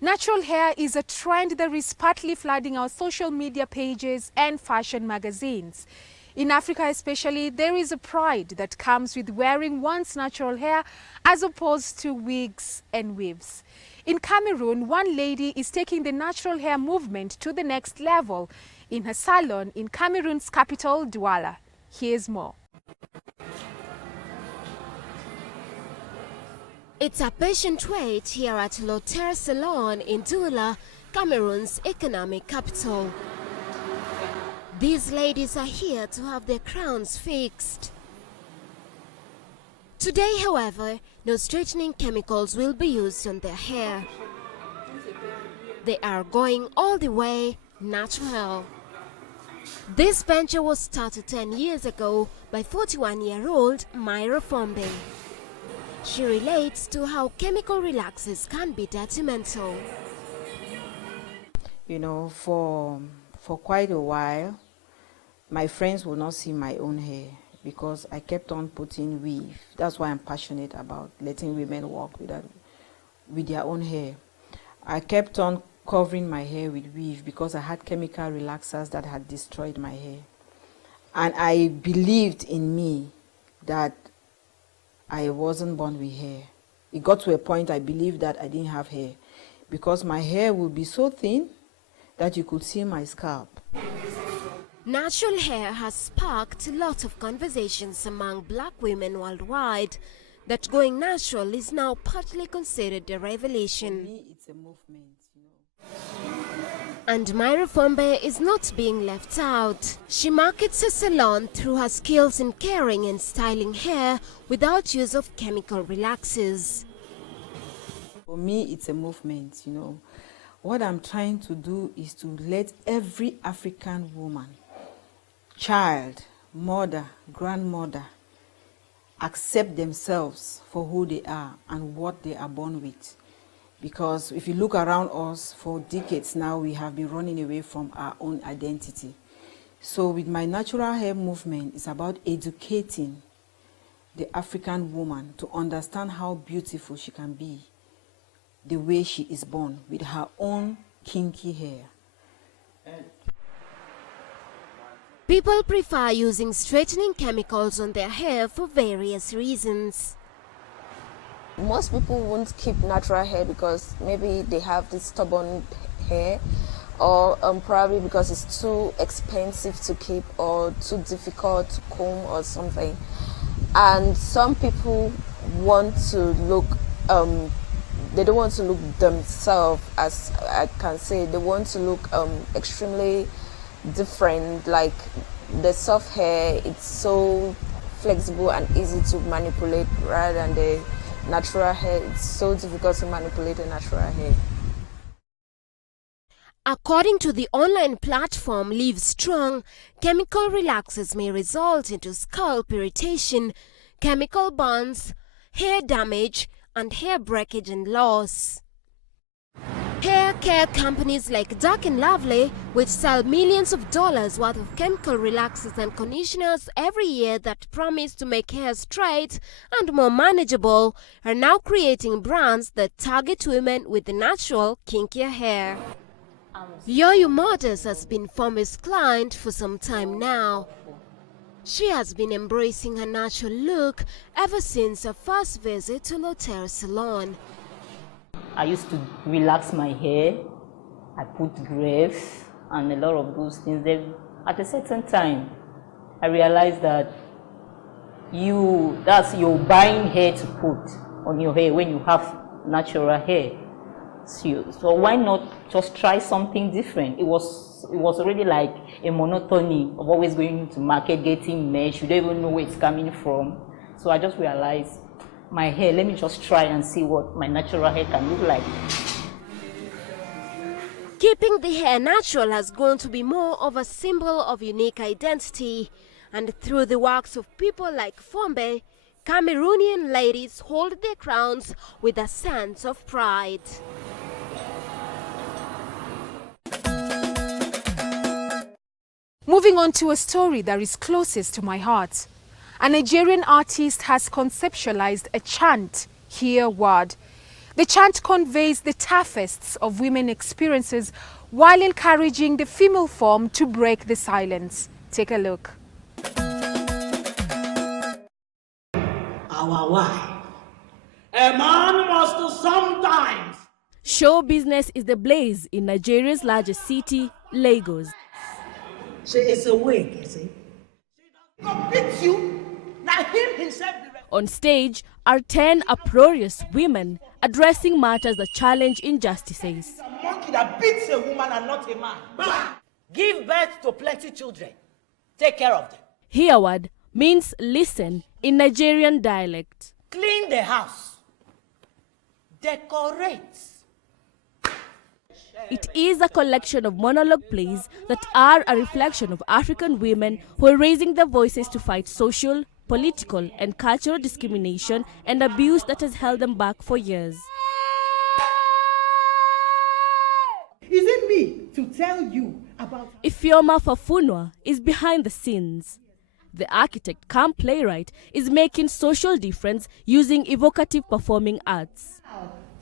Natural hair is a trend that is partly flooding our social media pages and fashion magazines. In Africa especially, there is a pride that comes with wearing one's natural hair as opposed to wigs and weaves. In Cameroon, one lady is taking the natural hair movement to the next level in her salon in Cameroon's capital, Douala. Here's more. It's a patient wait here at Lothaire Salon in Douala, Cameroon's economic capital. These ladies are here to have their crowns fixed. Today, however, no straightening chemicals will be used on their hair. They are going all the way natural. This venture was started 10 years ago by 41-year-old Myra Fombe. She relates to how chemical relaxers can be detrimental. You know, for quite a while, my friends would not see my own hair because I kept on putting weave. That's why I'm passionate about letting women walk with their own hair. I kept on covering my hair with weave because I had chemical relaxers that had destroyed my hair. And I believed in me that I wasn't born with hair. It got to a point I believed that I didn't have hair because my hair would be so thin that you could see my scalp. Natural hair has sparked a lot of conversations among black women worldwide that going natural is now partly considered a revelation. For me, it's a movement, you know. And Myra Fombe is not being left out. She markets her salon through her skills in caring and styling hair without use of chemical relaxers. For me, it's a movement, you know. What I'm trying to do is to let every African woman, child, mother, grandmother, accept themselves for who they are and what they are born with. Because if you look around us, for decades now, we have been running away from our own identity. So with my natural hair movement, it's about educating the African woman to understand how beautiful she can be the way she is born, with her own kinky hair. People prefer using straightening chemicals on their hair for various reasons. Most people won't keep natural hair because maybe they have this stubborn hair, or probably because it's too expensive to keep or too difficult to comb or something. And some people want to look, they don't want to look themselves, as I can say. They want to look extremely different, like the soft hair, it's so flexible and easy to manipulate, rather than the natural hair. It's so difficult to manipulate a natural hair. According to the online platform Live Strong, chemical relaxers may result into scalp irritation, chemical burns, hair damage, and hair breakage and loss. Hair care companies like Dark & Lovely, which sell millions of dollars worth of chemical relaxers and conditioners every year that promise to make hair straight and more manageable, are now creating brands that target women with natural, kinkier hair. Yoyo Models has been Fombe's client for some time now. She has been embracing her natural look ever since her first visit to Lothaire Salon. I used to relax my hair, I put greaves and a lot of those things. Then at a certain time, I realized that you're buying hair to put on your hair when you have natural hair. So why not just try something different? It was already like a monotony of always going to market, getting mesh. You don't even know where it's coming from. So I just realized, my hair, let me just try and see what my natural hair can look like. Keeping the hair natural has grown to be more of a symbol of unique identity, and through the works of people like Fombe, Cameroonian ladies hold their crowns with a sense of pride. Moving on to a story that is closest to my heart. A Nigerian artist has conceptualized a chant, "Hear Word." The chant conveys the toughest of women experiences while encouraging the female form to break the silence. Take a look. Our wife. A man must sometimes. Show business is the blaze in Nigeria's largest city, Lagos. She is awake, you see. She doesn't beat you. Now him himself. On stage are 10 uproarious women addressing matters that challenge injustices. A monkey that beats a woman and not a man. Give birth to plenty children. Take care of them. Hearward means listen in Nigerian dialect. Clean the house. Decorate. It is a collection of monologue plays that are a reflection of African women who are raising their voices to fight social, political and cultural discrimination and abuse that has held them back for years. Is it me to tell you about... Ifeoma Fafunwa is behind the scenes. The architect cum playwright is making social difference using evocative performing arts.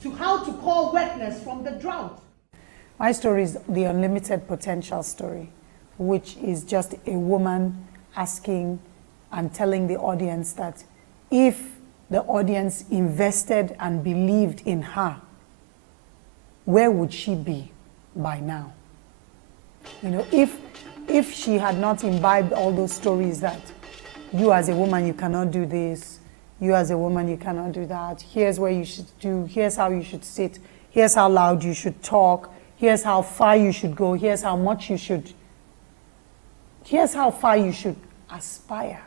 To how to call wetness from the drought. My story is the unlimited potential story, which is just a woman asking and telling the audience that if the audience invested and believed in her, where would she be by now? You know, if she had not imbibed all those stories that you as a woman, you cannot do this, you as a woman, you cannot do that, here's where you should do, here's how you should sit, here's how loud you should talk, here's how far you should go, here's how much you should, here's how far you should aspire,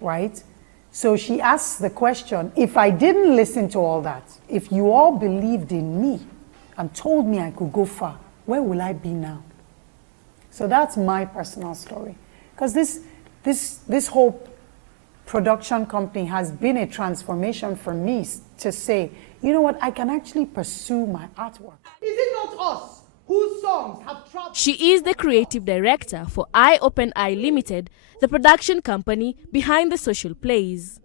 right? So she asks the question, if I didn't listen to all that, if you all believed in me and told me I could go far, where will I be now? So that's my personal story. Because this whole production company has been a transformation for me to say, you know what, I can actually pursue my artwork. Is it not us whose songs have traveled? She is the creative director for Eye Open Eye Limited, the production company behind the social plays.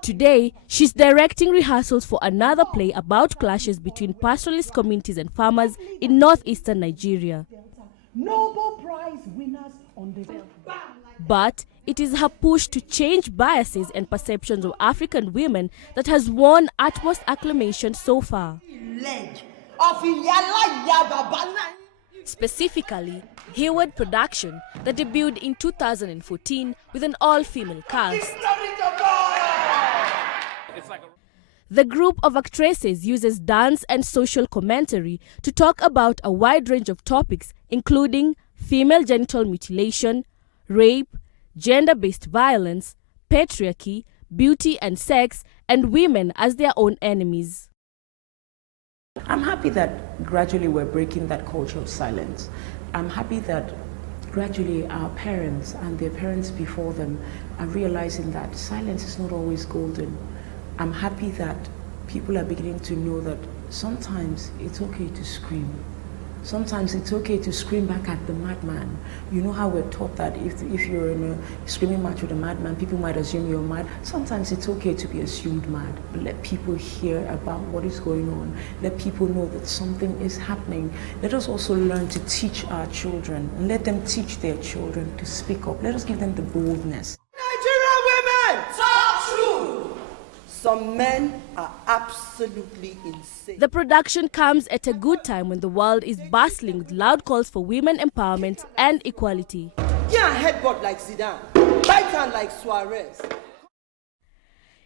Today, she's directing rehearsals for another play about clashes between pastoralist communities and farmers in northeastern Nigeria. Nobel Prize winners on the... But it is her push to change biases and perceptions of African women that has won utmost acclamation so far. Specifically, Hayward Production, that debuted in 2014 with an all-female cast. The group of actresses uses dance and social commentary to talk about a wide range of topics, including female genital mutilation, rape, gender-based violence, patriarchy, beauty and sex, and women as their own enemies. I'm happy that gradually we're breaking that culture of silence. I'm happy that gradually our parents and their parents before them are realizing that silence is not always golden. I'm happy that people are beginning to know that sometimes it's okay to scream. Sometimes it's okay to scream back at the madman. You know how we're taught that if you're in a screaming match with a madman, people might assume you're mad. Sometimes it's okay to be assumed mad, but let people hear about what is going on. Let people know that something is happening. Let us also learn to teach our children, and let them teach their children to speak up. Let us give them the boldness. Nigerian women, talk true! Some men are absolutely insane. The production comes at a good time when the world is bustling with loud calls for women empowerment and equality. Yeah, headbutt like Zidane, right hand like Suarez.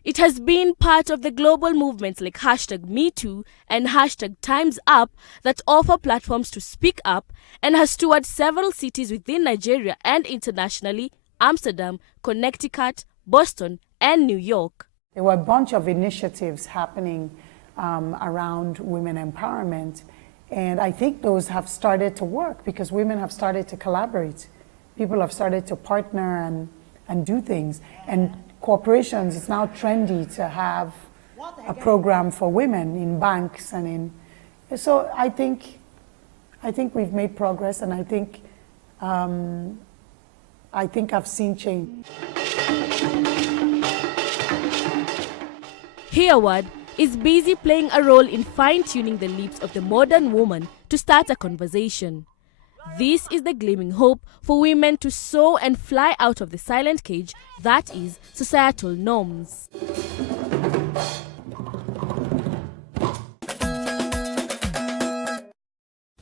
It has been part of the global movements like #MeToo and #TimesUp that offer platforms to speak up and has toured several cities within Nigeria and internationally: Amsterdam, Connecticut, Boston, and New York. There were a bunch of initiatives happening around women empowerment, and I think those have started to work because women have started to collaborate. People have started to partner and do things. And corporations, it's now trendy to have a program for women in banks and in... So I think we've made progress, and I think I've seen change. Hereward is busy playing a role in fine-tuning the lips of the modern woman to start a conversation. This is the gleaming hope for women to soar and fly out of the silent cage that is societal norms.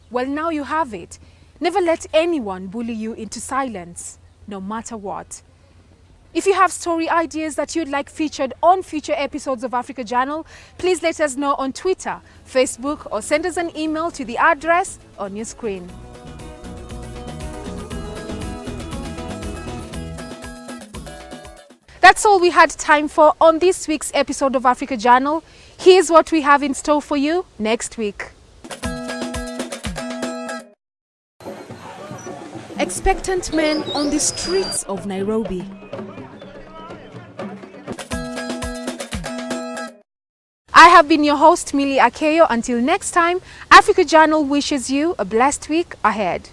Well, now you have it. Never let anyone bully you into silence, no matter what. If you have story ideas that you'd like featured on future episodes of Africa Journal, please let us know on Twitter, Facebook, or send us an email to the address on your screen. That's all we had time for on this week's episode of Africa Journal. Here's what we have in store for you next week. Expectant men on the streets of Nairobi. I have been your host, Millie Akeyo. Until next time, Africa Journal wishes you a blessed week ahead.